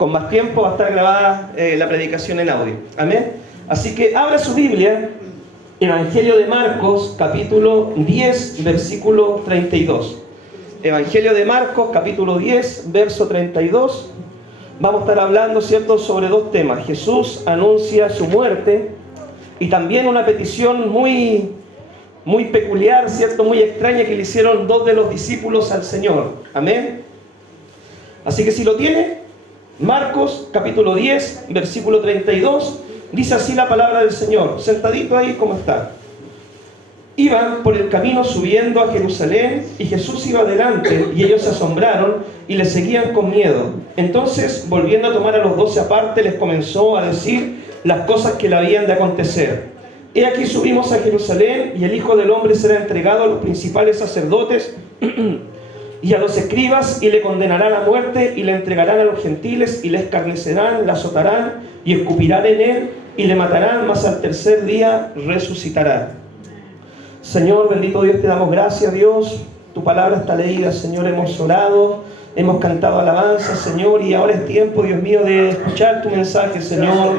con más tiempo va a estar grabada la predicación en audio. Amén. Así que abra su Biblia, Evangelio de Marcos, capítulo 10, versículo 32. Evangelio de Marcos, capítulo 10, verso 32. Vamos a estar hablando, ¿cierto?, sobre dos temas. Jesús anuncia su muerte y también una petición muy peculiar, ¿cierto?, muy extraña que le hicieron dos de los discípulos al Señor. Amén. Así que si lo tiene, Marcos, capítulo 10, versículo 32, dice así la palabra del Señor. Sentadito ahí como está. Iban por el camino subiendo a Jerusalén y Jesús iba adelante y ellos se asombraron y le seguían con miedo. Entonces, volviendo a tomar a los 12 aparte, les comenzó a decir las cosas que le habían de acontecer. He aquí subimos a Jerusalén y el Hijo del Hombre será entregado a los principales sacerdotes y a los escribas y le condenarán a muerte y le entregarán a los gentiles y le escarnecerán, le azotarán y escupirán en él y le matarán, mas al tercer día resucitará. Señor, bendito Dios, te damos gracias, Dios. Tu palabra está leída, Señor. Hemos orado, hemos cantado alabanza, Señor, y ahora es tiempo, Dios mío, de escuchar tu mensaje, Señor.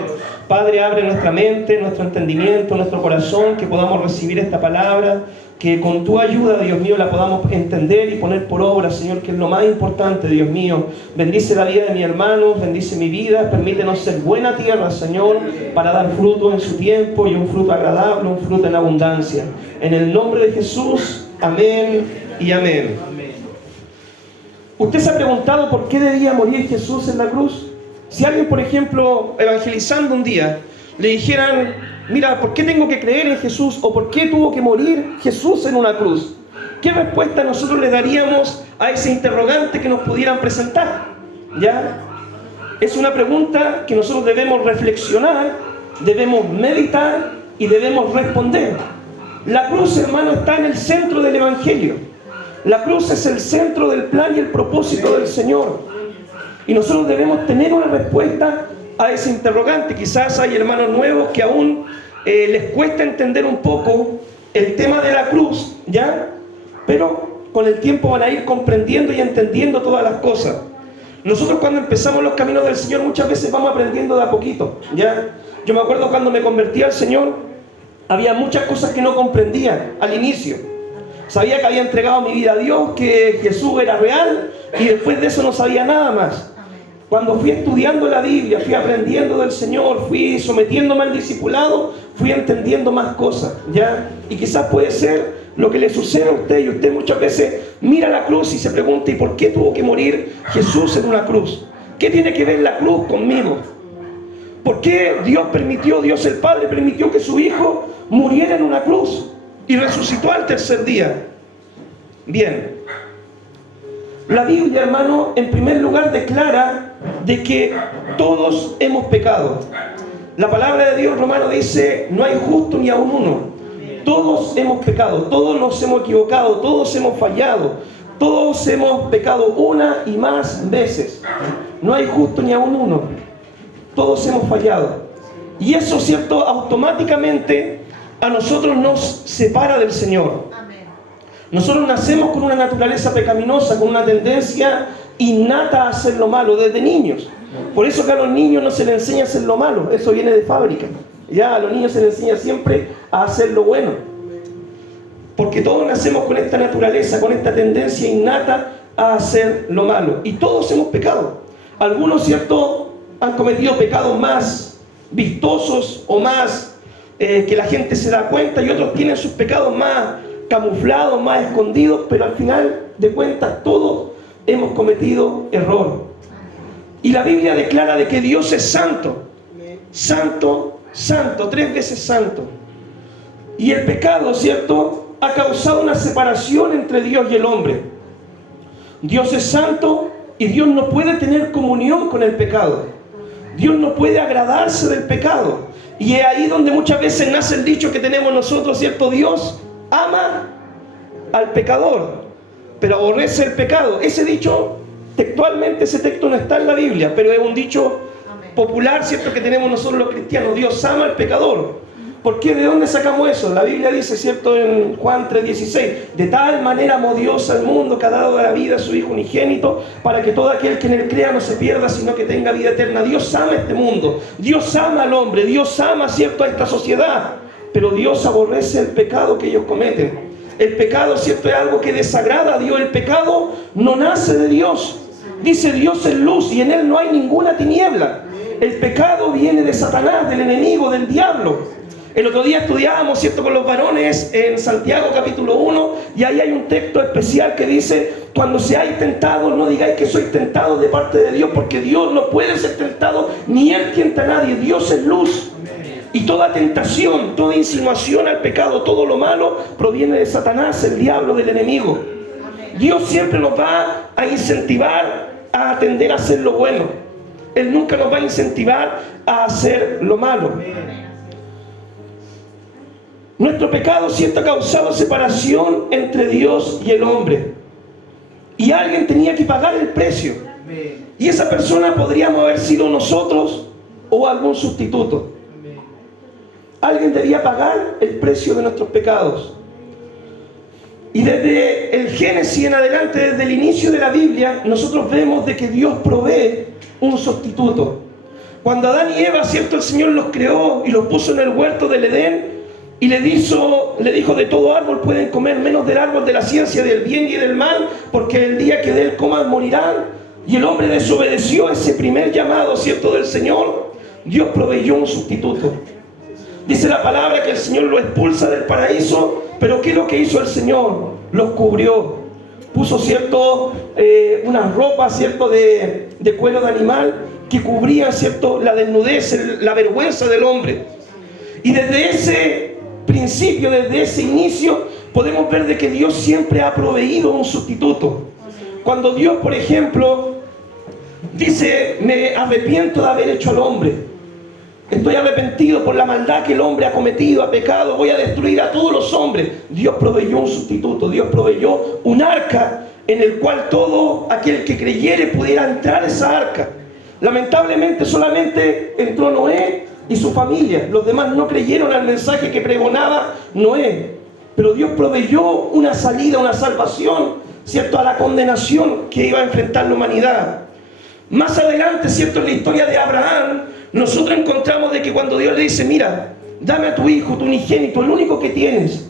Padre, abre nuestra mente, nuestro entendimiento, nuestro corazón, que podamos recibir esta palabra, que con tu ayuda, Dios mío, la podamos entender y poner por obra, Señor, que es lo más importante, Dios mío. Bendice la vida de mi hermano, bendice mi vida, permítenos ser buena tierra, Señor, para dar fruto en su tiempo y un fruto agradable, un fruto en abundancia. En el nombre de Jesús, amén y amén. ¿Usted se ha preguntado por qué debía morir Jesús en la cruz? Si alguien, por ejemplo, evangelizando un día, le dijeran, mira, ¿por qué tengo que creer en Jesús? ¿O por qué tuvo que morir Jesús en una cruz? ¿Qué respuesta nosotros le daríamos a ese interrogante que nos pudieran presentar? ¿Ya? Es una pregunta que nosotros debemos reflexionar, debemos meditar y debemos responder. La cruz, hermano, está en el centro del Evangelio. La cruz es el centro del plan y el propósito del Señor. Y nosotros debemos tener una respuesta a ese interrogante. Quizás hay hermanos nuevos que aún les cuesta entender un poco el tema de la cruz, ¿ya? Pero con el tiempo van a ir comprendiendo y entendiendo todas las cosas. Nosotros cuando empezamos los caminos del Señor muchas veces vamos aprendiendo de a poquito, ¿ya? Yo me acuerdo cuando me convertí al Señor, había muchas cosas que no comprendía al inicio. Sabía que había entregado mi vida a Dios, que Jesús era real, y después de eso no sabía nada más. Cuando fui estudiando la Biblia, fui aprendiendo del Señor, fui sometiéndome al discipulado, fui entendiendo más cosas, ¿ya? Y quizás puede ser lo que le sucede a usted, y usted muchas veces mira la cruz y se pregunta, ¿y por qué tuvo que morir Jesús en una cruz? ¿Qué tiene que ver la cruz conmigo? ¿Por qué Dios el Padre permitió que su Hijo muriera en una cruz y resucitó al tercer día? Bien. La Biblia, hermano, en primer lugar declara de que todos hemos pecado. La palabra de Dios, Romano, dice, no hay justo ni aun uno. Todos hemos pecado, todos nos hemos equivocado, todos hemos fallado, todos hemos pecado una y más veces. No hay justo ni aun uno. Todos hemos fallado. Y eso, ¿cierto?, automáticamente a nosotros nos separa del Señor. Nosotros nacemos con una naturaleza pecaminosa, con una tendencia innata a hacer lo malo desde niños. Por eso que a los niños no se les enseña a hacer lo malo, eso viene de fábrica. Ya a los niños se les enseña siempre a hacer lo bueno. Porque todos nacemos con esta naturaleza, con esta tendencia innata a hacer lo malo. Y todos hemos pecado. Algunos, ¿cierto?, han cometido pecados más vistosos o más que la gente se da cuenta, y otros tienen sus pecados más camuflados, más escondidos, pero al final de cuentas todos hemos cometido error. Y la Biblia declara de que Dios es santo, santo, santo, 3 veces santo. Y el pecado, ¿cierto?, ha causado una separación entre Dios y el hombre. Dios es santo y Dios no puede tener comunión con el pecado. Dios no puede agradarse del pecado. Y es ahí donde muchas veces nace el dicho que tenemos nosotros, ¿cierto? Dios ama al pecador, pero aborrece el pecado. Ese dicho, textualmente ese texto no está en la Biblia, pero es un dicho popular, ¿cierto?, que tenemos nosotros los cristianos. Dios ama al pecador, ¿Por qué? ¿De dónde sacamos eso? La Biblia dice, ¿cierto? En Juan 3:16, de tal manera amó Dios al mundo que ha dado la vida a su Hijo unigénito, para que todo aquel que en él crea no se pierda, sino que tenga vida eterna. Dios ama este mundo, Dios ama al hombre, Dios ama, ¿cierto?, a esta sociedad, pero Dios aborrece el pecado que ellos cometen. El pecado, ¿cierto?, es algo que desagrada a Dios. El pecado no nace de Dios. Dice, Dios es luz y en él no hay ninguna tiniebla. El pecado viene de Satanás, del enemigo, del diablo. El otro día estudiábamos, ¿cierto?, con los varones en Santiago capítulo 1, y ahí hay un texto especial que dice, cuando seáis tentados, no digáis que sois tentados de parte de Dios, porque Dios no puede ser tentado, ni Él tienta a nadie. Dios es luz. Y toda tentación, toda insinuación al pecado, todo lo malo, proviene de Satanás, el diablo, del enemigo. Dios siempre nos va a incentivar a atender a hacer lo bueno. Él nunca nos va a incentivar a hacer lo malo. Nuestro pecado siempre ha causado separación entre Dios y el hombre. Y alguien tenía que pagar el precio. Y esa persona podríamos haber sido nosotros o algún sustituto. Alguien debía pagar el precio de nuestros pecados. Y desde el Génesis en adelante, desde el inicio de la Biblia, nosotros vemos de que Dios provee un sustituto. Cuando Adán y Eva, ¿cierto?, el Señor los creó y los puso en el huerto del Edén, y le dijo, de todo árbol pueden comer, menos del árbol de la ciencia del bien y del mal, porque el día que de él coman morirán. Y el hombre desobedeció ese primer llamado, ¿cierto?, del Señor. Dios proveyó un sustituto. Dice la palabra que el Señor lo expulsa del paraíso, pero ¿qué es lo que hizo el Señor? Los cubrió. Puso, ¿cierto?, unas ropas, ¿cierto?, de cuero de animal que cubrían, ¿cierto?, la desnudez, la vergüenza del hombre. Y desde ese principio, desde ese inicio, podemos ver de que Dios siempre ha proveído un sustituto. Cuando Dios, por ejemplo, dice, me arrepiento de haber hecho al hombre, estoy arrepentido por la maldad que el hombre ha cometido, ha pecado, voy a destruir a todos los hombres. Dios proveyó un sustituto, Dios proveyó un arca en el cual todo aquel que creyere pudiera entrar a esa arca. Lamentablemente solamente entró Noé y su familia. Los demás no creyeron al mensaje que pregonaba Noé. Pero Dios proveyó una salida, una salvación, ¿cierto?, a la condenación que iba a enfrentar la humanidad. Más adelante, ¿cierto?, en la historia de Abraham, nosotros encontramos de que cuando Dios le dice, mira, dame a tu hijo, tu unigénito, el único que tienes,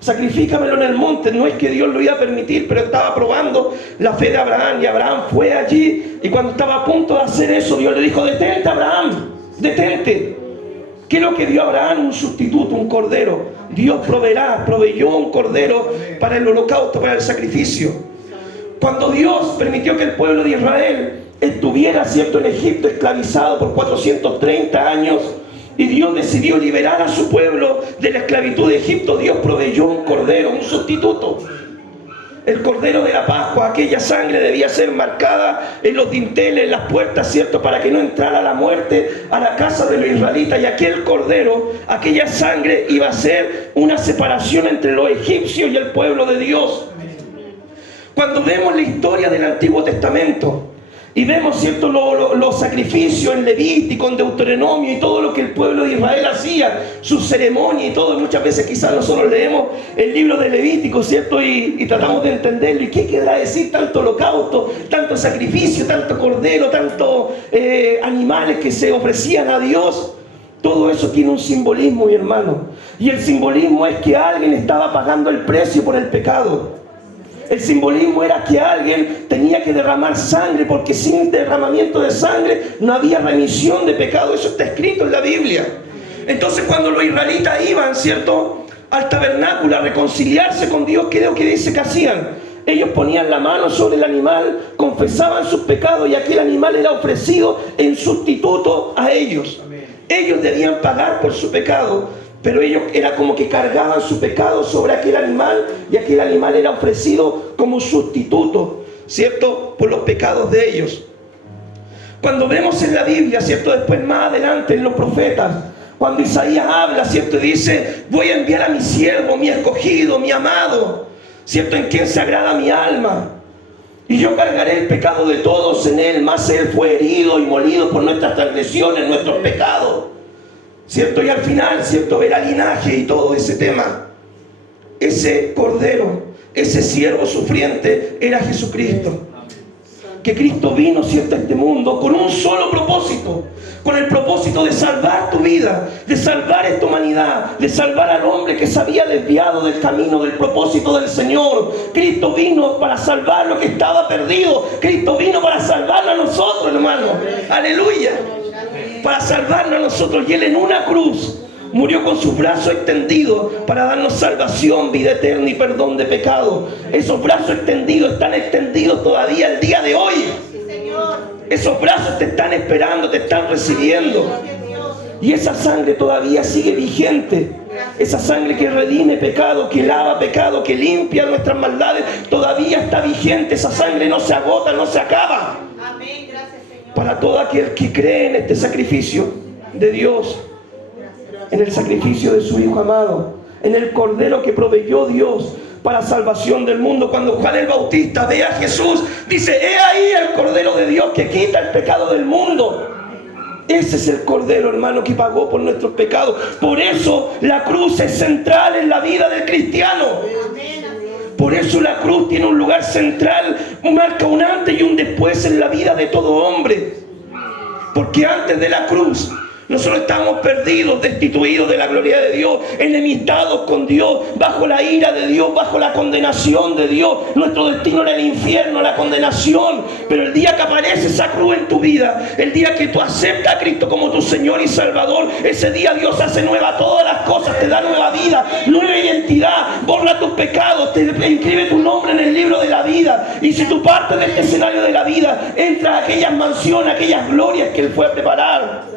sacrifícamelo en el monte. No es que Dios lo iba a permitir, pero estaba probando la fe de Abraham. Y Abraham fue allí, y cuando estaba a punto de hacer eso, Dios le dijo, detente, Abraham, detente. ¿Qué es lo que dio a Abraham? Un sustituto, un cordero. Dios proveyó un cordero para el holocausto, para el sacrificio. Cuando Dios permitió que el pueblo de Israel estuviera, ¿cierto?, en Egipto esclavizado por 430 años, y Dios decidió liberar a su pueblo de la esclavitud de Egipto, Dios proveyó un cordero, un sustituto. El cordero de la Pascua, aquella sangre debía ser marcada en los dinteles, en las puertas, ¿cierto?, para que no entrara la muerte a la casa de los israelitas. Y aquel cordero, aquella sangre iba a ser una separación entre los egipcios y el pueblo de Dios. Cuando vemos la historia del Antiguo Testamento y vemos, ¿cierto?, los sacrificios en Levítico, en Deuteronomio y todo lo que el pueblo de Israel hacía, su ceremonia y todo, muchas veces quizás nosotros leemos el libro de Levítico, ¿cierto?, y tratamos de entenderlo. ¿Y qué querrá decir tanto holocausto, tanto sacrificio, tanto cordero, tantos animales que se ofrecían a Dios? Todo eso tiene un simbolismo, mi hermano. Y el simbolismo es que alguien estaba pagando el precio por el pecado. El simbolismo era que alguien tenía que derramar sangre, porque sin derramamiento de sangre no había remisión de pecado. Eso está escrito en la Biblia. Entonces, cuando los israelitas iban, ¿cierto?, al tabernáculo a reconciliarse con Dios, ¿qué es lo que dice que hacían? Ellos ponían la mano sobre el animal, confesaban sus pecados, y aquel animal era ofrecido en sustituto a ellos. Ellos debían pagar por su pecado, pero ellos era como que cargaban su pecado sobre aquel animal, y aquel animal era ofrecido como sustituto, ¿cierto?, por los pecados de ellos. Cuando vemos en la Biblia, ¿cierto?, después más adelante en los profetas, cuando Isaías habla, ¿cierto?, y dice, voy a enviar a mi siervo, mi escogido, mi amado, ¿cierto?, en quien se agrada mi alma, y yo cargaré el pecado de todos en él, mas él fue herido y molido por nuestras transgresiones, nuestros pecados. ¿cierto? Y al final, ¿cierto?, verá linaje y todo ese tema. Ese cordero, ese siervo sufriente era Jesucristo. Que Cristo vino, ¿cierto?, a este mundo con un solo propósito, con el propósito de salvar tu vida, de salvar esta humanidad, de salvar al hombre que se había desviado del camino, del propósito del Señor. Cristo vino para salvar lo que estaba perdido. Cristo vino para salvarnos a nosotros, hermano. Aleluya. Para salvarnos a nosotros. Y Él en una cruz murió con sus brazos extendidos para darnos salvación, vida eterna y perdón de pecado. Esos brazos extendidos están extendidos todavía el día de hoy. Esos brazos te están esperando, te están recibiendo. Y esa sangre todavía sigue vigente. Esa sangre que redime pecado, que lava pecado, que limpia nuestras maldades, todavía está vigente. Esa sangre no se agota, no se acaba. Para todo aquel que cree en este sacrificio de Dios, en el sacrificio de su Hijo amado, en el Cordero que proveyó Dios para salvación del mundo. Cuando Juan el Bautista ve a Jesús, dice: he ahí el Cordero de Dios que quita el pecado del mundo. Ese es el Cordero, hermano, que pagó por nuestros pecados. Por eso la cruz es central en la vida del cristiano. Por eso la cruz tiene un lugar central, marca un antes y un después en la vida de todo hombre. Porque antes de la cruz nosotros estamos perdidos, destituidos de la gloria de Dios, enemistados con Dios, bajo la ira de Dios, bajo la condenación de Dios. Nuestro destino era el infierno, la condenación. Pero el día que aparece esa cruz en tu vida, el día que tú aceptas a Cristo como tu Señor y Salvador, ese día Dios hace nueva todas las cosas, te da nueva vida, nueva identidad, borra tus pecados, te inscribe tu nombre en el libro de la vida. Y si tú partes de este escenario de la vida, entras a aquellas mansiones, aquellas glorias que Él fue a preparar.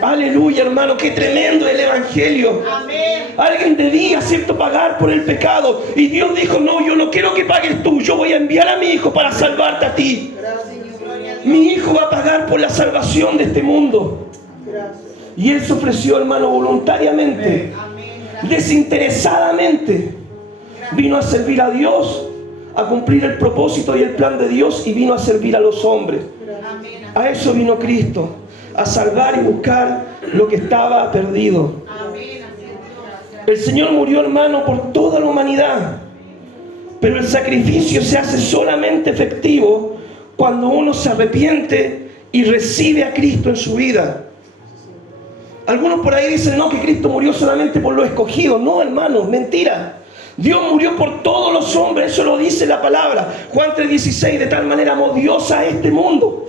Aleluya, hermano, qué tremendo el Evangelio. Amén. Alguien debía, ¿cierto?, pagar por el pecado. Y Dios dijo: no, yo no quiero que pagues tú. Yo voy a enviar a mi Hijo para salvarte a ti. Mi Hijo va a pagar por la salvación de este mundo. Y Él se ofreció, hermano, voluntariamente, desinteresadamente. Vino a servir a Dios, a cumplir el propósito y el plan de Dios, y vino a servir a los hombres. A eso vino Cristo, a salvar y buscar lo que estaba perdido. El Señor murió, hermano, por toda la humanidad. Pero el sacrificio se hace solamente efectivo cuando uno se arrepiente y recibe a Cristo en su vida. Algunos por ahí dicen: no, que Cristo murió solamente por los escogidos. No, hermano, mentira. Dios murió por todos los hombres, eso lo dice la palabra. Juan 3:16: de tal manera amó Dios a este mundo.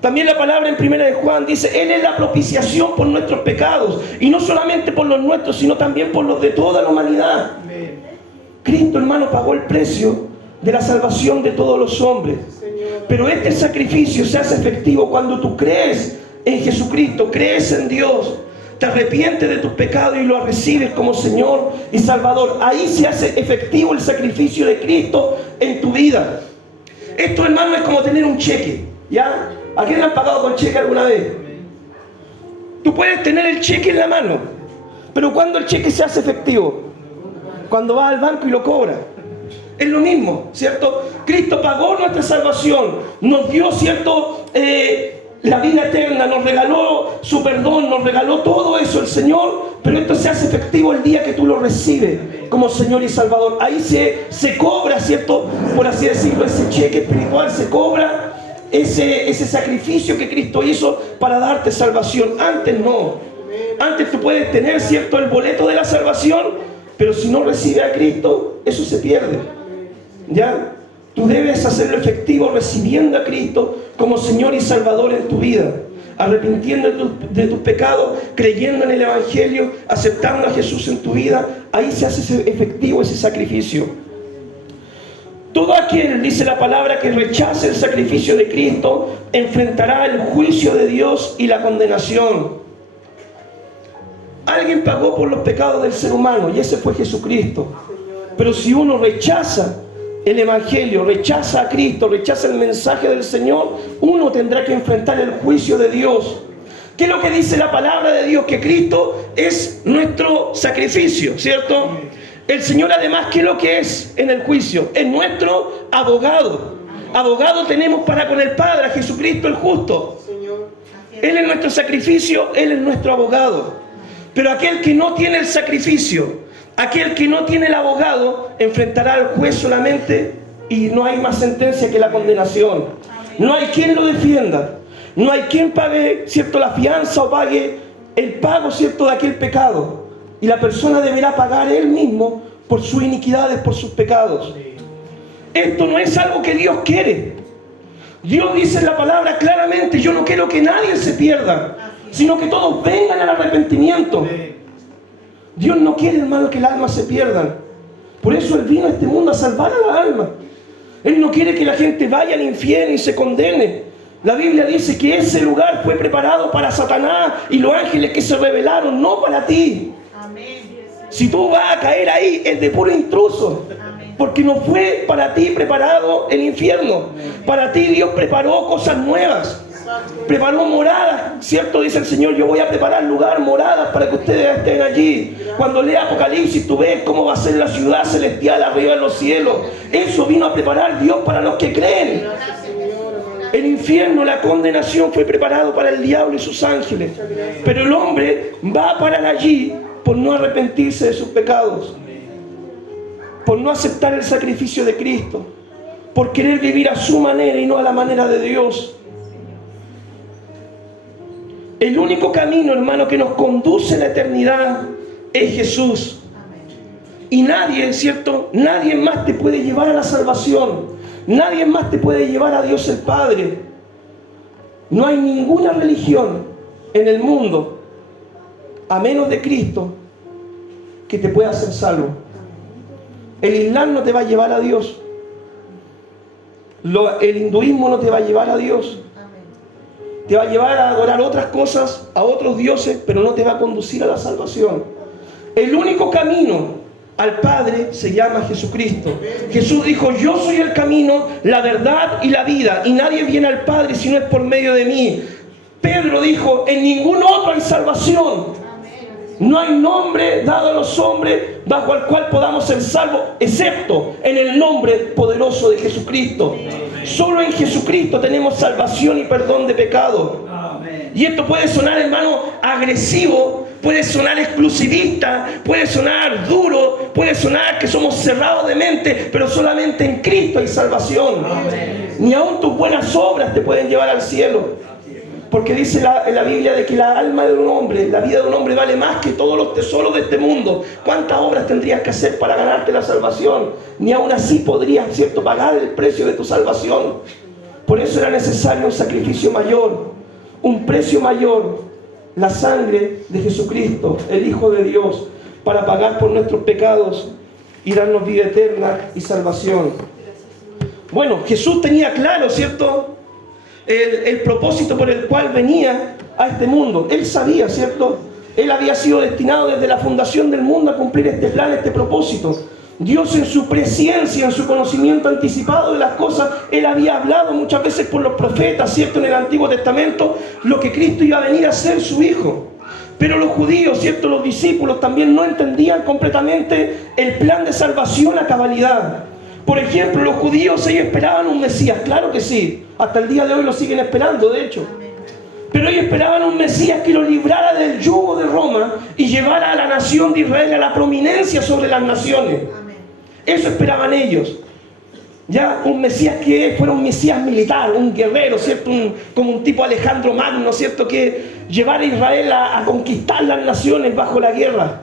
También la palabra en 1 de Juan dice: Él es la propiciación por nuestros pecados. Y no solamente por los nuestros, sino también por los de toda la humanidad. Amén. Cristo, hermano, pagó el precio de la salvación de todos los hombres. Pero este sacrificio se hace efectivo cuando tú crees en Jesucristo, crees en Dios, te arrepientes de tus pecados y lo recibes como Señor y Salvador. Ahí se hace efectivo el sacrificio de Cristo en tu vida. Esto, hermano, es como tener un cheque, ¿ya? ¿A quién le han pagado con cheque alguna vez? Tú puedes tener el cheque en la mano, pero ¿cuándo el cheque se hace efectivo? Cuando vas al banco y lo cobras. Es lo mismo, ¿cierto? Cristo pagó nuestra salvación, nos dio, ¿cierto?, la vida eterna, nos regaló su perdón, nos regaló todo eso el Señor, pero esto se hace efectivo el día que tú lo recibes como Señor y Salvador. Ahí se cobra, ¿cierto?, por así decirlo, ese cheque espiritual, se cobra ese sacrificio que Cristo hizo para darte salvación. Antes no. Antes tú puedes tener, ¿cierto?, el boleto de la salvación, pero si no recibes a Cristo, eso se pierde. ¿Ya? Tú debes hacerlo efectivo recibiendo a Cristo como Señor y Salvador en tu vida, arrepintiendo de tus pecados, creyendo en el Evangelio, aceptando a Jesús en tu vida. Ahí se hace efectivo ese sacrificio. Todo aquel, dice la palabra, que rechace el sacrificio de Cristo enfrentará el juicio de Dios y la condenación. Alguien pagó por los pecados del ser humano y ese fue Jesucristo. Pero si uno rechaza el Evangelio, rechaza a Cristo, rechaza el mensaje del Señor, uno tendrá que enfrentar el juicio de Dios. ¿Qué es lo que dice la palabra de Dios? Que Cristo es nuestro sacrificio, ¿cierto? El Señor, además, ¿qué es lo que es en el juicio? Es nuestro abogado. Abogado tenemos para con el Padre, a Jesucristo el justo. Él es nuestro sacrificio, Él es nuestro abogado. Pero aquel que no tiene el sacrificio, aquel que no tiene el abogado, enfrentará al juez solamente y no hay más sentencia que la condenación. No hay quien lo defienda. No hay quien pague, ¿cierto?, la fianza o pague el pago, ¿cierto?, de aquel pecado. Y la persona deberá pagar él mismo por sus iniquidades, por sus pecados. Esto no es algo que Dios quiere. Dios dice en la palabra claramente: yo no quiero que nadie se pierda, sino que todos vengan al arrepentimiento. Dios no quiere, hermano, que las almas se pierdan. Por eso Él vino a este mundo a salvar a las almas. Él no quiere que la gente vaya al infierno y se condene. La Biblia dice que ese lugar fue preparado para Satanás y los ángeles que se rebelaron, no para ti. Si tú vas a caer ahí, es de puro intruso. Porque no fue para ti preparado el infierno. Para ti Dios preparó cosas nuevas. Preparó moradas, ¿cierto? Dice el Señor: yo voy a preparar lugar, moradas, para que ustedes estén allí. Cuando leas Apocalipsis, tú ves cómo va a ser la ciudad celestial arriba en los cielos. Eso vino a preparar Dios para los que creen. El infierno, la condenación, fue preparado para el diablo y sus ángeles. Pero el hombre va a parar allí por no arrepentirse de sus pecados, por no aceptar el sacrificio de Cristo, por querer vivir a su manera y no a la manera de Dios. El único camino, hermano, que nos conduce a la eternidad es Jesús. Y nadie, ¿cierto?, nadie más te puede llevar a la salvación. Nadie más te puede llevar a Dios el Padre. No hay ninguna religión en el mundo, a menos de Cristo, que te pueda hacer salvo. El Islam no te va a llevar a Dios. El hinduismo no te va a llevar a Dios. Te va a llevar a adorar otras cosas, a otros dioses, pero no te va a conducir a la salvación. El único camino al Padre se llama Jesucristo. Jesús dijo: yo soy el camino, la verdad y la vida, y nadie viene al Padre si no es por medio de mí. Pedro dijo: en ningún otro hay salvación. No hay nombre dado a los hombres bajo el cual podamos ser salvos, excepto en el nombre poderoso de Jesucristo. Solo en Jesucristo tenemos salvación y perdón de pecado. Y esto puede sonar, hermano, agresivo, puede sonar exclusivista, puede sonar duro, puede sonar que somos cerrados de mente, pero solamente en Cristo hay salvación. Ni aun tus buenas obras te pueden llevar al cielo. Porque dice en la Biblia de que la alma de un hombre, la vida de un hombre vale más que todos los tesoros de este mundo. ¿Cuántas obras tendrías que hacer para ganarte la salvación? Ni aún así podrías, ¿cierto?, pagar el precio de tu salvación. Por eso era necesario un sacrificio mayor, un precio mayor, la sangre de Jesucristo, el Hijo de Dios, para pagar por nuestros pecados y darnos vida eterna y salvación. Bueno, Jesús tenía claro, ¿cierto?, el propósito por el cual venía a este mundo. Él sabía, ¿cierto? Él había sido destinado desde la fundación del mundo a cumplir este plan, este propósito. Dios, en su presciencia, en su conocimiento anticipado de las cosas, Él había hablado muchas veces por los profetas, ¿cierto?, en el Antiguo Testamento, lo que Cristo iba a venir a ser su Hijo. Pero los judíos, ¿cierto?, los discípulos también no entendían completamente el plan de salvación a cabalidad. Por ejemplo, los judíos, ellos esperaban un Mesías, claro que sí, hasta el día de hoy lo siguen esperando, de hecho. Pero ellos esperaban un Mesías que los librara del yugo de Roma y llevara a la nación de Israel a la prominencia sobre las naciones. Eso esperaban ellos. Ya, un Mesías que fuera un Mesías militar, un guerrero, ¿cierto? Como un tipo Alejandro Magno, ¿cierto?, que llevara a Israel a conquistar las naciones bajo la guerra.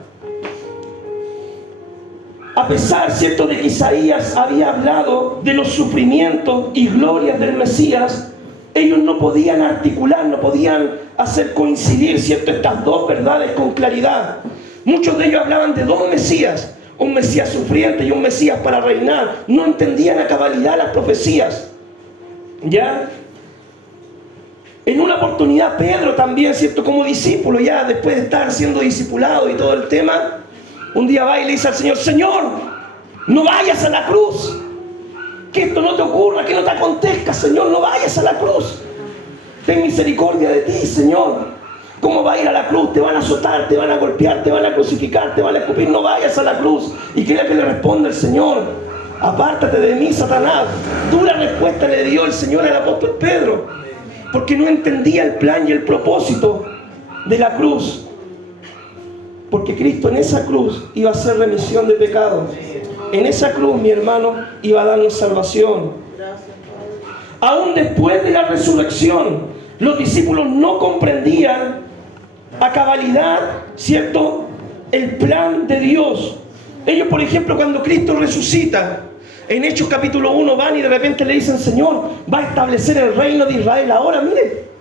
A pesar, ¿cierto?, de que Isaías había hablado de los sufrimientos y glorias del Mesías, ellos no podían articular, no podían hacer coincidir, ¿cierto?, estas dos verdades con claridad. Muchos de ellos hablaban de dos Mesías, un Mesías sufriente y un Mesías para reinar. No entendían a cabalidad las profecías. ¿Ya? En una oportunidad Pedro también, ¿cierto?, como discípulo, ya después de estar siendo discipulado y todo el tema, un día va y le dice al Señor: Señor, no vayas a la cruz, que esto no te ocurra, que no te acontezca, Señor, no vayas a la cruz, ten misericordia de ti, Señor. ¿Cómo va a ir a la cruz? Te van a azotar, te van a golpear, te van a crucificar, te van a escupir, no vayas a la cruz. ¿Y qué es lo que le responde el Señor? Apártate de mí, Satanás. Dura respuesta le dio el Señor al apóstol Pedro, porque no entendía el plan y el propósito de la cruz. Porque Cristo en esa cruz iba a hacer remisión de pecados. En esa cruz, mi hermano, iba a darnos salvación. Aún después de la resurrección, los discípulos no comprendían a cabalidad, ¿cierto?, el plan de Dios. Ellos, por ejemplo, cuando Cristo resucita, en Hechos capítulo 1 van y de repente le dicen: Señor, va a establecer el reino de Israel ahora, mire.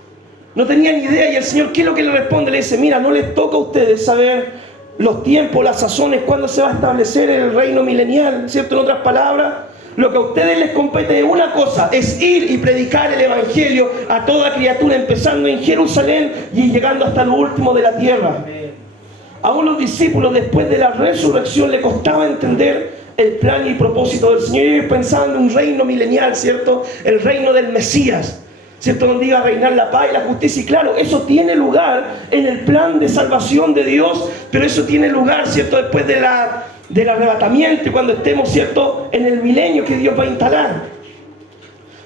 No tenían ni idea, y el Señor, ¿qué es lo que le responde? Le dice: mira, no les toca a ustedes saber los tiempos, las sazones, cuándo se va a establecer el reino milenial, ¿cierto? En otras palabras, lo que a ustedes les compete es una cosa, es ir y predicar el Evangelio a toda criatura, empezando en Jerusalén y llegando hasta lo último de la tierra. Aún los discípulos, después de la resurrección, le costaba entender el plan y propósito del Señor. Ellos pensaban en un reino milenial, ¿cierto? El reino del Mesías, ¿cierto? Donde iba a reinar la paz y la justicia. Y claro, eso tiene lugar en el plan de salvación de Dios, pero eso tiene lugar, ¿cierto?, después del arrebatamiento y cuando estemos, ¿cierto?, en el milenio que Dios va a instalar.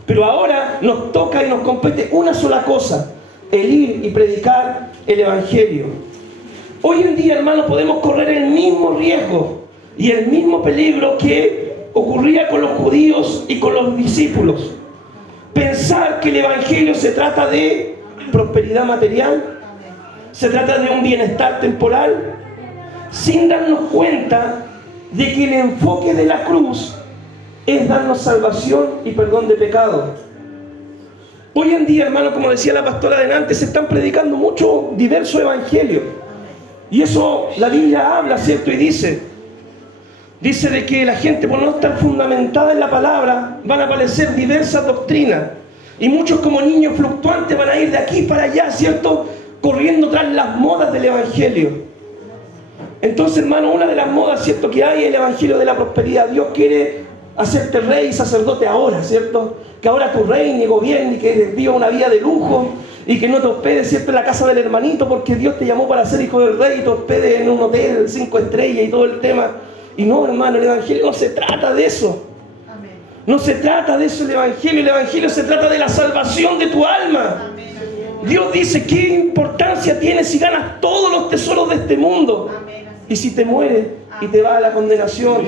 Pero ahora nos toca y nos compete una sola cosa: el ir y predicar el Evangelio. Hoy en día, hermanos, podemos correr el mismo riesgo y el mismo peligro que ocurría con los judíos y con los discípulos. Pensar que el Evangelio se trata de prosperidad material, se trata de un bienestar temporal, sin darnos cuenta de que el enfoque de la cruz es darnos salvación y perdón de pecado. Hoy en día, hermano, como decía la pastora delante, se están predicando mucho diversos evangelios. Y eso la Biblia habla, ¿cierto? Y dice de que la gente, por no estar fundamentada en la palabra, van a aparecer diversas doctrinas. Y muchos, como niños fluctuantes, van a ir de aquí para allá, ¿cierto?, corriendo tras las modas del Evangelio. Entonces, hermano, una de las modas, ¿cierto?, que hay es el Evangelio de la prosperidad. Dios quiere hacerte rey y sacerdote ahora, ¿cierto? Que ahora tú reines y gobiernes y que vivas una vida de lujo y que no te hospedes siempre en la casa del hermanito, porque Dios te llamó para ser hijo del rey y te hospedes en un hotel 5 estrellas y todo el tema. Y no, hermano, el Evangelio no se trata de eso. No se trata de eso el Evangelio se trata de la salvación de tu alma. Dios dice: ¿qué importancia tiene si ganas todos los tesoros de este mundo y si te mueres y te vas a la condenación?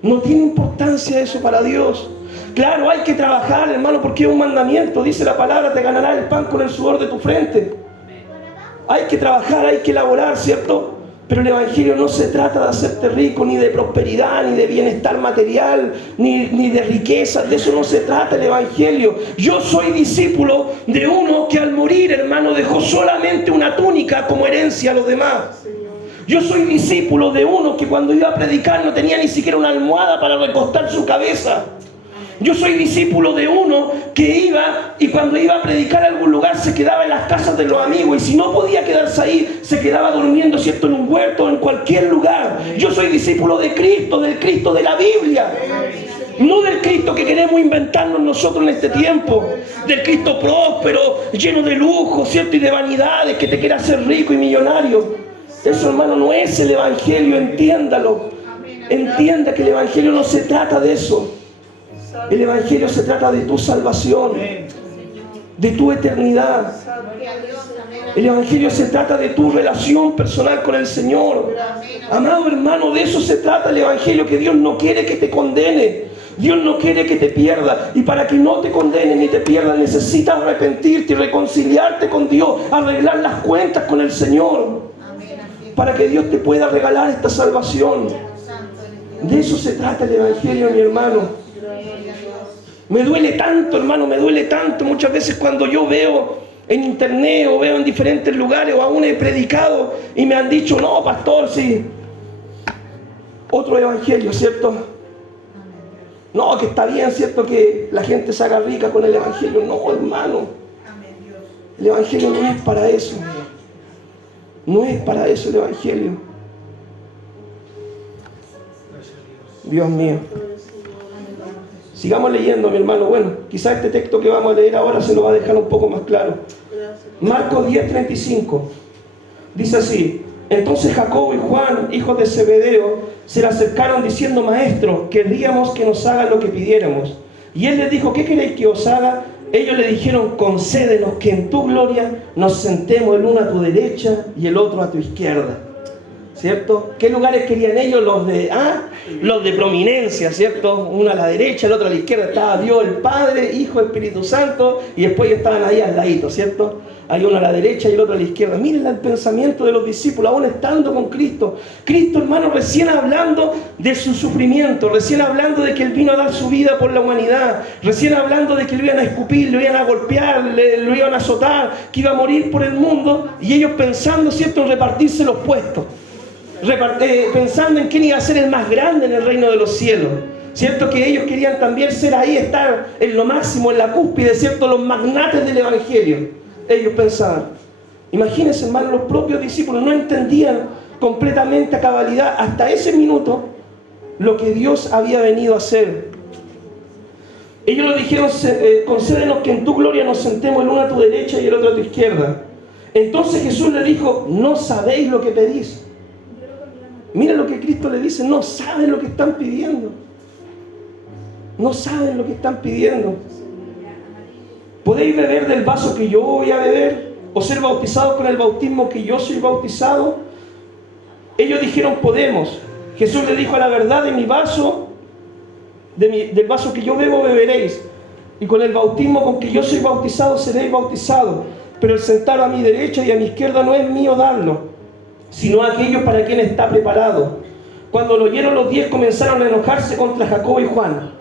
No tiene importancia eso para Dios. Claro, hay que trabajar, hermano, porque es un mandamiento. Dice la palabra: te ganarás el pan con el sudor de tu frente. Hay que trabajar, hay que elaborar, ¿cierto? Pero el Evangelio no se trata de hacerte rico, ni de prosperidad, ni de bienestar material, ni de riqueza. De eso no se trata el Evangelio. Yo soy discípulo de uno que al morir, hermano, dejó solamente una túnica como herencia a los demás. Yo soy discípulo de uno que cuando iba a predicar no tenía ni siquiera una almohada para recostar su cabeza. Yo soy discípulo de uno que iba y cuando iba a predicar a algún lugar se quedaba en las casas de los amigos, y si no podía quedarse ahí, se quedaba durmiendo, ¿cierto?, en un huerto o en cualquier lugar. Yo soy discípulo de Cristo, del Cristo de la Biblia. No del Cristo que queremos inventarnos nosotros en este tiempo, del Cristo próspero, lleno de lujo, ¿cierto?, y de vanidades, que te quiere hacer rico y millonario. Eso, hermano, no es el Evangelio, entiéndalo. Entienda que el Evangelio no se trata de eso. El Evangelio se trata de tu salvación, de tu eternidad. El Evangelio se trata de tu relación personal con el Señor. Amado hermano, de eso se trata el Evangelio, que Dios no quiere que te condene. Dios no quiere que te pierdas. Y para que no te condenen ni te pierdas, necesitas arrepentirte y reconciliarte con Dios, arreglar las cuentas con el Señor, para que Dios te pueda regalar esta salvación. De eso se trata el Evangelio, mi hermano. Me duele tanto, hermano, me duele tanto muchas veces cuando yo veo en internet o veo en diferentes lugares o aún he predicado y me han dicho: no, pastor, sí, otro evangelio, ¿cierto? No, que está bien, ¿cierto?, que la gente se haga rica con el evangelio. No, hermano, el evangelio no es para eso. No es para eso el evangelio. Dios mío. Sigamos leyendo, mi hermano. Bueno, quizás este texto que vamos a leer ahora se lo va a dejar un poco más claro. Marcos 10:35 dice así: entonces Jacobo y Juan, hijos de Zebedeo, se le acercaron diciendo: Maestro, querríamos que nos haga lo que pidiéramos. Y él les dijo: ¿qué queréis que os haga? Ellos le dijeron: concédenos que en tu gloria nos sentemos el uno a tu derecha y el otro a tu izquierda. ¿cierto? ¿Qué lugares querían ellos? Los de prominencia, ¿cierto? Uno a la derecha, el otro a la izquierda. Estaba Dios, el Padre, Hijo, Espíritu Santo, y después ellos estaban ahí al ladito, ¿cierto? Hay uno a la derecha y el otro a la izquierda. Miren el pensamiento de los discípulos, aún estando con Cristo. Cristo, hermano, recién hablando de su sufrimiento, recién hablando de que Él vino a dar su vida por la humanidad, recién hablando de que lo iban a escupir, lo iban a golpear, lo iban a azotar, que iba a morir por el mundo, y ellos pensando, ¿cierto?, en repartirse los puestos, pensando en quién iba a ser el más grande en el reino de los cielos. ¿Cierto? Que ellos querían también ser ahí, estar en lo máximo, en la cúspide, ¿cierto? Los magnates del Evangelio. Ellos pensaban. Imagínense, hermano, los propios discípulos no entendían completamente a cabalidad hasta ese minuto lo que Dios había venido a hacer. Ellos le dijeron: concédenos que en tu gloria nos sentemos el uno a tu derecha y el otro a tu izquierda. Entonces Jesús le dijo: no sabéis lo que pedís. Miren lo que Cristo le dice: no saben lo que están pidiendo. No saben lo que están pidiendo. ¿Podéis beber del vaso que yo voy a beber? ¿O ser bautizados con el bautismo que yo soy bautizado? Ellos dijeron: podemos. Jesús le dijo: a la verdad, de mi vaso, del vaso que yo bebo beberéis, y con el bautismo con que yo soy bautizado seréis bautizados. Pero el sentar a mi derecha y a mi izquierda no es mío darlo, sino a aquellos para quien está preparado. Cuando lo oyeron, los 10 comenzaron a enojarse contra Jacobo y Juan.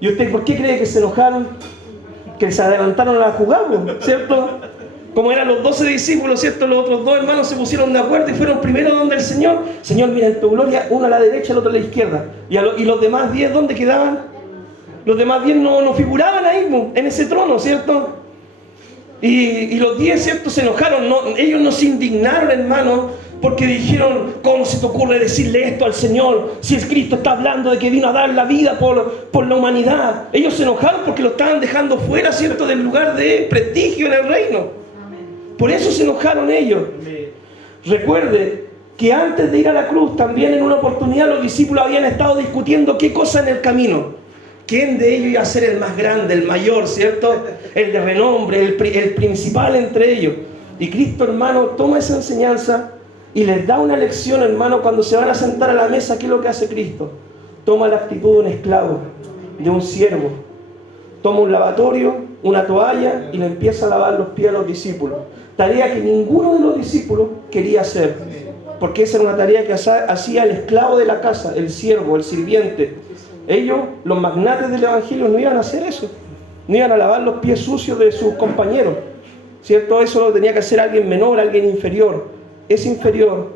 ¿Y usted por qué cree que se enojaron? Que se adelantaron a la jugada, ¿cierto? Como eran los 12 discípulos, ¿cierto? Los otros 2 hermanos se pusieron de acuerdo y fueron primero donde el Señor. Señor, mira, en tu gloria, uno a la derecha, el otro a la izquierda. Y los demás 10, ¿dónde quedaban? Los demás 10 no figuraban ahí, en ese trono, ¿cierto? Y los 10, ¿cierto?, se enojaron. Ellos no se indignaron, hermano, porque dijeron: ¿cómo se te ocurre decirle esto al Señor? Si el Cristo está hablando de que vino a dar la vida por la humanidad. Ellos se enojaron porque lo estaban dejando fuera, ¿cierto?, del lugar de prestigio en el reino. Por eso se enojaron ellos. Recuerde que antes de ir a la cruz, también en una oportunidad los discípulos habían estado discutiendo qué cosa en el camino. ¿Quién de ellos iba a ser el más grande, el mayor, ¿cierto? El de renombre, el principal entre ellos. Y Cristo, hermano, toma esa enseñanza y les da una lección, hermano. Cuando se van a sentar a la mesa, ¿qué es lo que hace Cristo? Toma la actitud de un esclavo, de un siervo. Toma un lavatorio, una toalla y le empieza a lavar los pies a los discípulos. Tarea que ninguno de los discípulos quería hacer, porque esa era una tarea que hacía el esclavo de la casa, el siervo, el sirviente. Ellos, los magnates del Evangelio, no iban a hacer eso. No iban a lavar los pies sucios de sus compañeros, ¿cierto? Eso lo tenía que hacer alguien menor, alguien inferior. Ese inferior,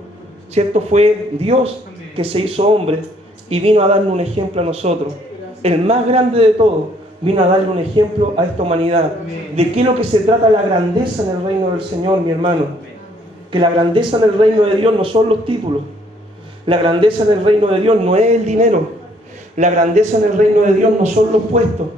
¿cierto?, fue Dios, que se hizo hombre y vino a darle un ejemplo a nosotros. El más grande de todos vino a darle un ejemplo a esta humanidad. ¿De qué es lo que se trata la grandeza en el reino del Señor, mi hermano? Que la grandeza en el reino de Dios no son los títulos. La grandeza en el reino de Dios no es el dinero. La grandeza en el reino de Dios no son los puestos.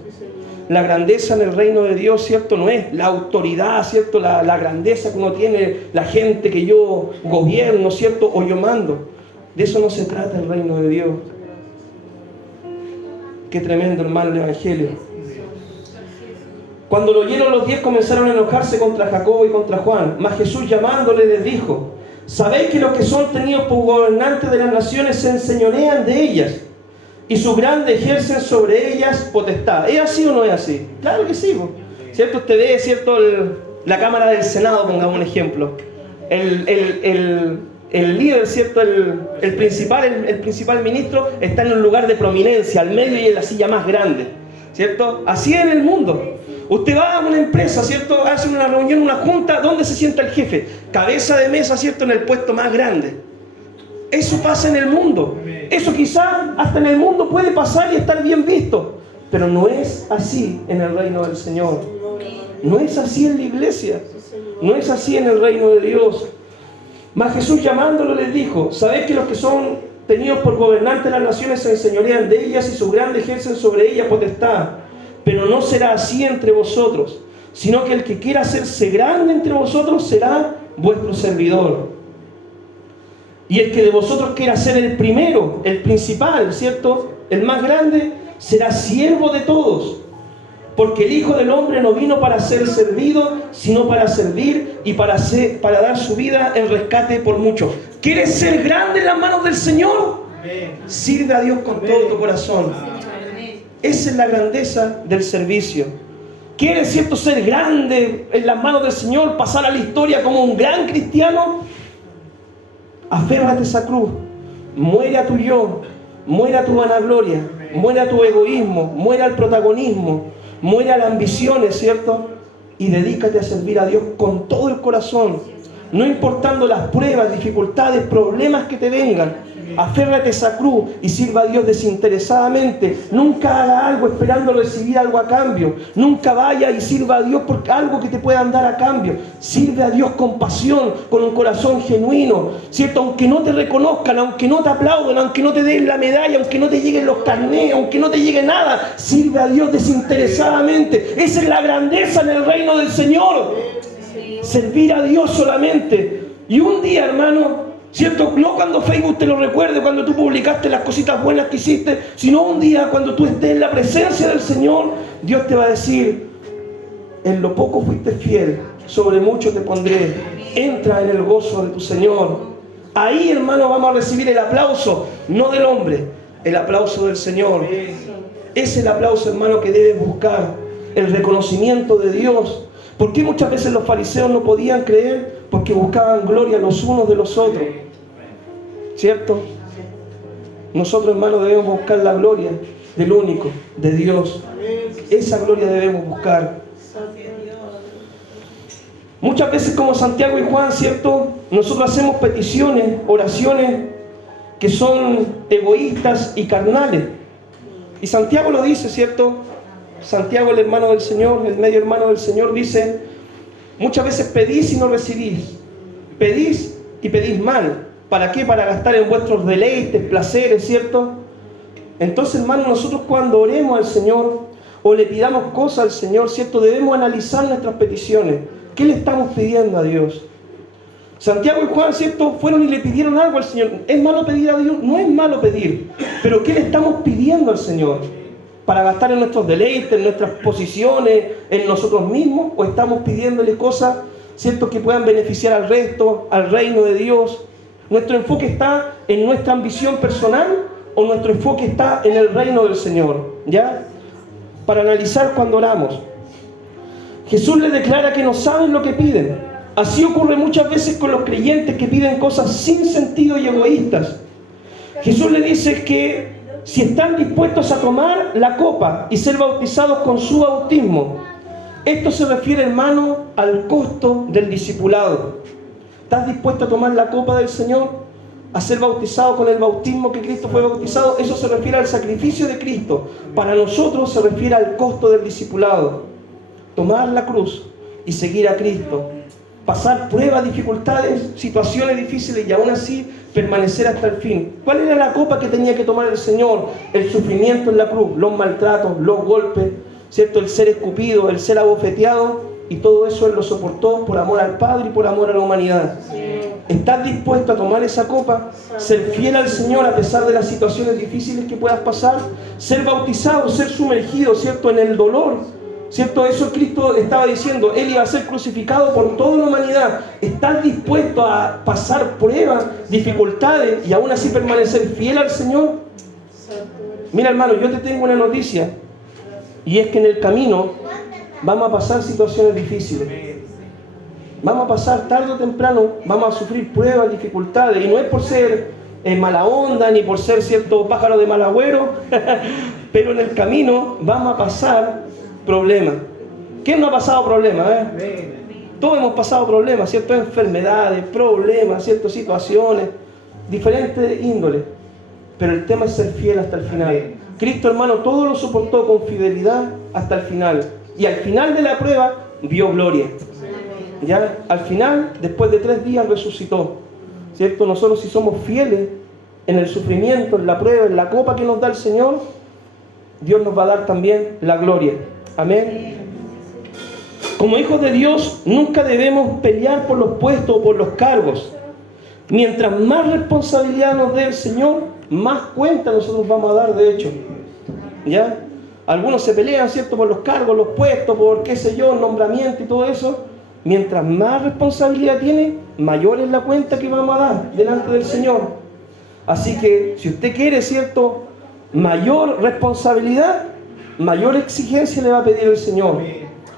La grandeza en el reino de Dios, ¿cierto?, no es la autoridad, ¿cierto?, la grandeza que uno tiene, la gente que yo gobierno, ¿cierto?, o yo mando. De eso no se trata el reino de Dios. Qué tremendo, hermano, el Evangelio. Cuando lo oyeron, los 10 comenzaron a enojarse contra Jacobo y contra Juan. Mas Jesús, llamándole, les dijo: ¿sabéis que los que son tenidos por gobernantes de las naciones se enseñorean de ellas, y sus grandes ejercen sobre ellas potestad? ¿Es así o no es así? Claro que sí, ¿cierto? Usted ve, ¿cierto?, la Cámara del Senado, pongamos un ejemplo. El líder, ¿cierto?, el principal ministro está en un lugar de prominencia, al medio y en la silla más grande, ¿cierto? Así es en el mundo. Usted va a una empresa, ¿cierto?, hace una reunión, una junta, ¿dónde se sienta el jefe? Cabeza de mesa, ¿cierto?, en el puesto más grande. Eso pasa en el mundo. Eso quizá hasta en el mundo puede pasar y estar bien visto, pero no es así en el reino del Señor. No es así en la iglesia. No es así en el reino de Dios. Mas Jesús, llamándolo, les dijo: ¿sabéis que los que son tenidos por gobernantes de las naciones se enseñorean de ellas, y sus grandes ejercen sobre ellas potestad? Pero no será así entre vosotros, sino que el que quiera hacerse grande entre vosotros será vuestro servidor. Y el que de vosotros quiera ser el primero, el principal, ¿cierto?, el más grande, será siervo de todos. Porque el Hijo del Hombre no vino para ser servido, sino para servir y para dar su vida en rescate por muchos. ¿Quieres ser grande en las manos del Señor? Sirve a Dios con todo tu corazón. Esa es la grandeza del servicio. ¿Quieres, cierto, ser grande en las manos del Señor? Pasar a la historia como un gran cristiano. Aférrate a esa cruz. Muere a tu yo. Muere a tu vanagloria. Muere a tu egoísmo. Muere al protagonismo. Muere a las ambiciones, ¿cierto? Y dedícate a servir a Dios con todo el corazón. No importando las pruebas, dificultades, problemas que te vengan. Aférrate a esa cruz y sirva a Dios desinteresadamente. Nunca haga algo esperando recibir algo a cambio. Nunca vaya y sirva a Dios por algo que te puedan dar a cambio. Sirve a Dios con pasión, con un corazón genuino, ¿cierto? Aunque no te reconozcan, aunque no te aplaudan, aunque no te den la medalla, aunque no te lleguen los carnés, aunque no te llegue nada, sirve a Dios desinteresadamente. Esa es la grandeza en el reino del Señor. Servir a Dios solamente. Y un día, hermano, ¿cierto? No cuando Facebook te lo recuerde, cuando tú publicaste las cositas buenas que hiciste, sino un día cuando tú estés en la presencia del Señor, Dios te va a decir: en lo poco fuiste fiel, sobre mucho te pondré. Entra en el gozo de tu Señor. Ahí, hermano, vamos a recibir el aplauso, no del hombre, el aplauso del Señor. Es el aplauso, hermano, que debes buscar, el reconocimiento de Dios. ¿Por qué muchas veces los fariseos no podían creer? Porque buscaban gloria los unos de los otros, ¿cierto? Nosotros, hermanos, debemos buscar la gloria del único, de Dios. Esa gloria debemos buscar. Muchas veces, como Santiago y Juan, ¿cierto? Nosotros hacemos peticiones, oraciones que son egoístas y carnales. Y Santiago lo dice, ¿cierto? Santiago, el hermano del Señor, el medio hermano del Señor, dice: muchas veces pedís y no recibís. Pedís y pedís mal. ¿Para qué? Para gastar en vuestros deleites, placeres, ¿cierto? Entonces, hermano, nosotros cuando oremos al Señor o le pidamos cosas al Señor, ¿cierto? Debemos analizar nuestras peticiones. ¿Qué le estamos pidiendo a Dios? Santiago y Juan, ¿cierto? Fueron y le pidieron algo al Señor. ¿Es malo pedir a Dios? No es malo pedir. Pero ¿qué le estamos pidiendo al Señor? ¿Para gastar en nuestros deleites, en nuestras posiciones, en nosotros mismos? ¿O estamos pidiéndole cosas, ¿cierto?, que puedan beneficiar al resto, al reino de Dios? ¿Nuestro enfoque está en nuestra ambición personal o nuestro enfoque está en el reino del Señor? ¿Ya? Para analizar cuando oramos. Jesús les declara que no saben lo que piden. Así ocurre muchas veces con los creyentes que piden cosas sin sentido y egoístas. Jesús les dice que si están dispuestos a tomar la copa y ser bautizados con su bautismo. Esto se refiere, hermano, al costo del discipulado. ¿Estás dispuesto a tomar la copa del Señor? ¿A ser bautizado con el bautismo que Cristo fue bautizado? Eso se refiere al sacrificio de Cristo. Para nosotros se refiere al costo del discipulado. Tomar la cruz y seguir a Cristo. Pasar pruebas, dificultades, situaciones difíciles y aún así permanecer hasta el fin. ¿Cuál era la copa que tenía que tomar el Señor? El sufrimiento en la cruz, los maltratos, los golpes, ¿cierto? El ser escupido, el ser abofeteado, y todo eso Él lo soportó por amor al Padre y por amor a la humanidad. ¿Estás dispuesto a tomar esa copa? Ser fiel al Señor a pesar de las situaciones difíciles que puedas pasar. Ser bautizado, ser sumergido, ¿cierto?, en el dolor. ¿Cierto? Eso Cristo estaba diciendo. Él iba a ser crucificado por toda la humanidad. ¿Estás dispuesto a pasar pruebas, dificultades y aún así permanecer fiel al Señor? Mira, hermano, yo te tengo una noticia. Y es que en el camino vamos a pasar situaciones difíciles. Vamos a pasar tarde o temprano, vamos a sufrir pruebas, dificultades. Y no es por ser mala onda, ni por ser cierto pájaro de mal agüero. Pero en el camino vamos a pasar problemas. ¿Quién no ha pasado problemas? Todos hemos pasado problemas, ¿cierto? Enfermedades, problemas, ¿cierto? Situaciones, diferentes índoles. Pero el tema es ser fiel hasta el final. Cristo, hermano, todo lo soportó con fidelidad hasta el final. Y al final de la prueba, vio gloria. Ya, al final, después de 3 días, resucitó. ¿Cierto? Nosotros, si somos fieles en el sufrimiento, en la prueba, en la copa que nos da el Señor, Dios nos va a dar también la gloria. Amén. Como hijos de Dios, nunca debemos pelear por los puestos o por los cargos. Mientras más responsabilidad nos dé el Señor, más cuenta nosotros vamos a dar, de hecho. ¿Ya? Algunos se pelean, ¿cierto?, por los cargos, los puestos, por qué sé yo, nombramiento y todo eso. Mientras más responsabilidad tiene, mayor es la cuenta que vamos a dar delante del Señor. Así que si usted quiere, ¿cierto?, mayor responsabilidad, mayor exigencia le va a pedir el Señor.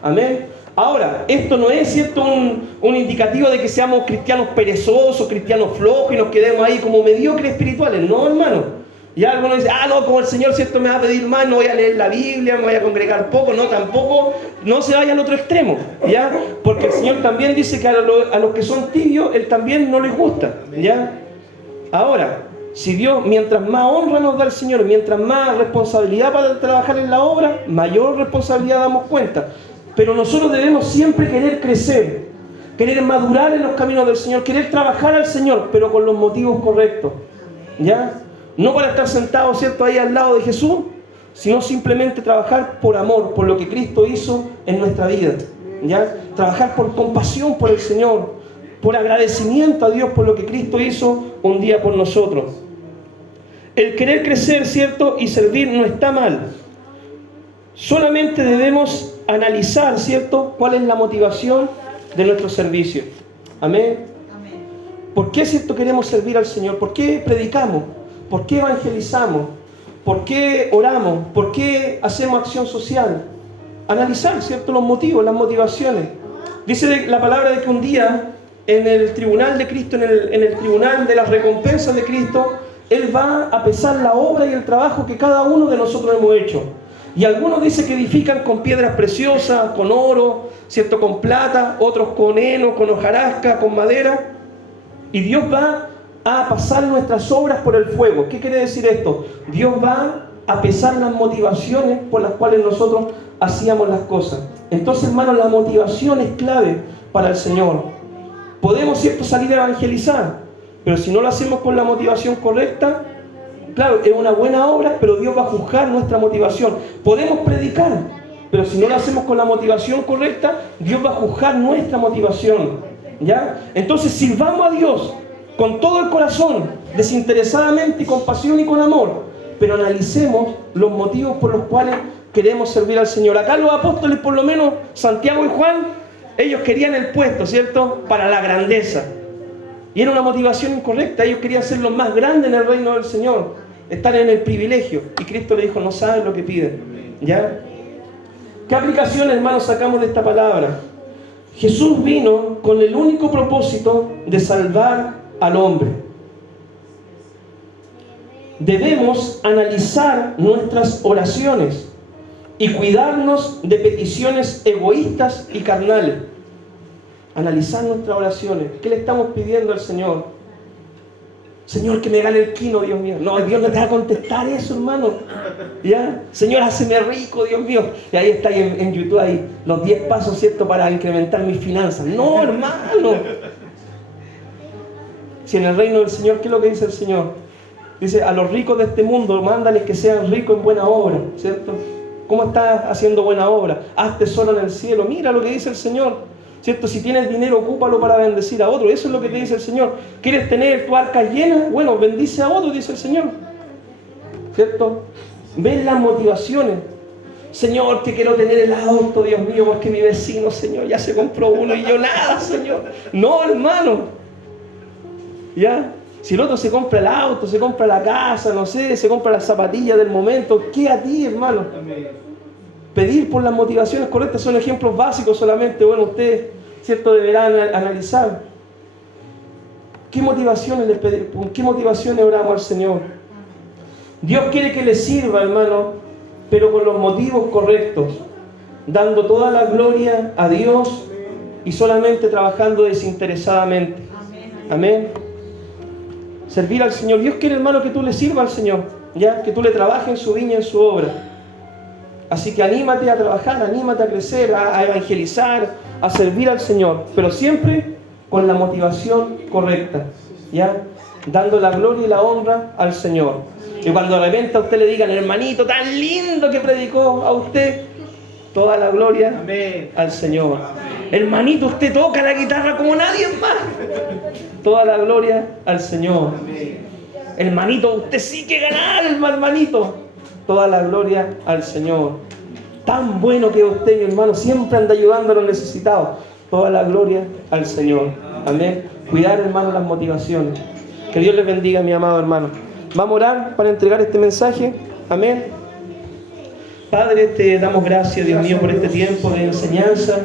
Amén. Ahora, esto no es, ¿cierto?, un indicativo de que seamos cristianos perezosos, cristianos flojos y nos quedemos ahí como mediocres espirituales. No, hermano. Ya algunos dicen, no, como el Señor, ¿cierto?, me va a pedir más, no voy a leer la Biblia, me voy a congregar poco. No, tampoco, no se vaya al otro extremo, ¿ya? Porque el Señor también dice que a los que son tibios, Él también no les gusta, ¿ya? Ahora, si Dios, mientras más honra nos da el Señor, mientras más responsabilidad para trabajar en la obra, mayor responsabilidad damos cuenta. Pero nosotros debemos siempre querer crecer, querer madurar en los caminos del Señor, querer trabajar al Señor, pero con los motivos correctos, ¿ya? No para estar sentado, ¿cierto?, ahí al lado de Jesús, sino simplemente trabajar por amor, por lo que Cristo hizo en nuestra vida, ¿ya? Trabajar por compasión por el Señor, por agradecimiento a Dios por lo que Cristo hizo un día por nosotros. El querer crecer, ¿cierto?, y servir no está mal. Solamente debemos analizar, ¿cierto?, cuál es la motivación de nuestro servicio. Amén. ¿Por qué, cierto, queremos servir al Señor? ¿Por qué predicamos? ¿Por qué evangelizamos? ¿Por qué oramos? ¿Por qué hacemos acción social? Analizar, ¿cierto?, los motivos, las motivaciones. Dice la palabra de que un día en el tribunal de Cristo, en el tribunal de las recompensas de Cristo, Él va a pesar la obra y el trabajo que cada uno de nosotros hemos hecho. Y algunos dicen que edifican con piedras preciosas, con oro, ¿cierto?, con plata, otros con heno, con hojarasca, con madera. Y Dios va a pasar nuestras obras por el fuego. ¿Qué quiere decir esto? Dios va a pesar las motivaciones por las cuales nosotros hacíamos las cosas. Entonces, hermanos, la motivación es clave para el Señor. Podemos, ¿cierto?, salir a evangelizar, pero si no lo hacemos con la motivación correcta, claro, es una buena obra, pero Dios va a juzgar nuestra motivación. Podemos predicar, pero si no lo hacemos con la motivación correcta, Dios va a juzgar nuestra motivación, ¿ya? Entonces, sirvamos a Dios con todo el corazón, desinteresadamente, y con pasión y con amor, pero analicemos los motivos por los cuales queremos servir al Señor. Acá los apóstoles, por lo menos Santiago y Juan, ellos querían el puesto, ¿cierto?, para la grandeza. Y era una motivación incorrecta. Ellos querían ser los más grandes en el reino del Señor, estar en el privilegio. Y Cristo le dijo, no saben lo que piden, ¿ya? ¿Qué aplicación, hermanos, sacamos de esta palabra? Jesús vino con el único propósito de salvar al hombre. Debemos analizar nuestras oraciones y cuidarnos de peticiones egoístas y carnales. Analizar nuestras oraciones. ¿Qué le estamos pidiendo al Señor? Señor, que me gane el quino, Dios mío. No, Dios no te va a contestar eso, hermano. ¿Ya? Señor, háceme rico, Dios mío. Y ahí está en YouTube ahí, los 10 pasos, ¿cierto?, para incrementar mis finanzas. No, hermano. Si en el reino del Señor, ¿qué es lo que dice el Señor? Dice, a los ricos de este mundo, mándales que sean ricos en buena obra, ¿cierto? ¿Cómo estás haciendo buena obra? Haz tesoro en el cielo. Mira lo que dice el Señor, ¿cierto? Si tienes dinero, ocúpalo para bendecir a otro. Eso es lo que te dice el Señor. ¿Quieres tener tu arca llena? Bueno, bendice a otro, dice el Señor, ¿cierto? Ven las motivaciones. Señor, que quiero tener el auto, Dios mío, porque mi vecino, Señor, ya se compró uno y yo nada, Señor. No, hermano. ¿Ya? Si el otro se compra el auto, se compra la casa, no sé, se compra las zapatillas del momento, ¿qué a ti, hermano? Pedir por las motivaciones correctas son ejemplos básicos solamente. Bueno, ustedes, ¿cierto?, deberán analizar. ¿Qué motivaciones les pedimos? ¿Con qué motivaciones oramos al Señor? Dios quiere que le sirva, hermano, pero con los motivos correctos, dando toda la gloria a Dios y solamente trabajando desinteresadamente. Amén. Servir al Señor. Dios quiere, hermano, que tú le sirvas al Señor, ¿ya? Que tú le trabajes en su viña, en su obra. Así que anímate a trabajar, anímate a crecer, a evangelizar, a servir al Señor, pero siempre con la motivación correcta, ¿ya? Dando la gloria y la honra al Señor. Y cuando de repente a usted le digan, hermanito, tan lindo que predicó a usted, toda la gloria al Señor. Hermanito, usted toca la guitarra como nadie más. Toda la gloria al Señor. Hermanito, usted sí que gana alma, hermanito. Toda la gloria al Señor. Tan bueno que usted, mi hermano, siempre anda ayudando a los necesitados. Toda la gloria al Señor. Amén. Cuidar, hermano, las motivaciones. Que Dios les bendiga, mi amado hermano. Vamos a orar para entregar este mensaje. Amén. Padre, te damos gracias, Dios mío, por este tiempo de enseñanza.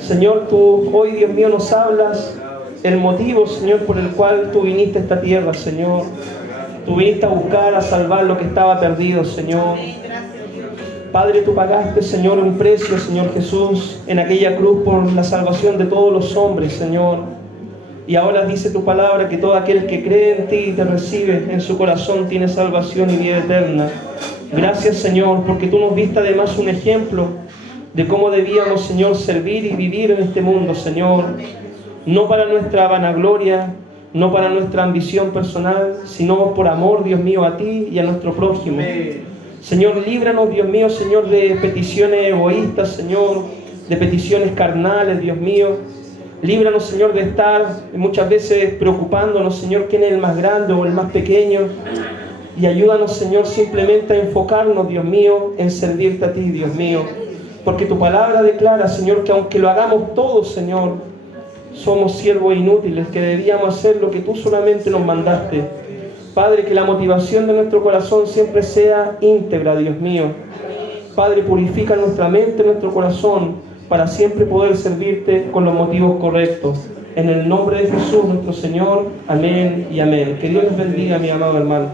Señor, tú hoy, Dios mío, nos hablas el motivo, Señor, por el cual tú viniste a esta tierra, Señor. Tú viniste a buscar, a salvar lo que estaba perdido, Señor. Padre, tú pagaste, Señor, un precio, Señor Jesús, en aquella cruz por la salvación de todos los hombres, Señor. Y ahora dice tu palabra que todo aquel que cree en ti y te recibe en su corazón tiene salvación y vida eterna. Gracias, Señor, porque tú nos diste además un ejemplo de cómo debíamos, Señor, servir y vivir en este mundo, Señor. No para nuestra vanagloria, no para nuestra ambición personal, sino por amor, Dios mío, a ti y a nuestro prójimo. Señor, líbranos, Dios mío, Señor, de peticiones egoístas, Señor, de peticiones carnales, Dios mío. Líbranos, Señor, de estar muchas veces preocupándonos, Señor, quién es el más grande o el más pequeño. Y ayúdanos, Señor, simplemente a enfocarnos, Dios mío, en servirte a ti, Dios mío. Porque tu palabra declara, Señor, que aunque lo hagamos todos, Señor, somos siervos inútiles, que debíamos hacer lo que tú solamente nos mandaste. Padre, que la motivación de nuestro corazón siempre sea íntegra, Dios mío. Padre, purifica nuestra mente, nuestro corazón, para siempre poder servirte con los motivos correctos. En el nombre de Jesús, nuestro Señor. Amén y amén. Que Dios les bendiga, mi amado hermano.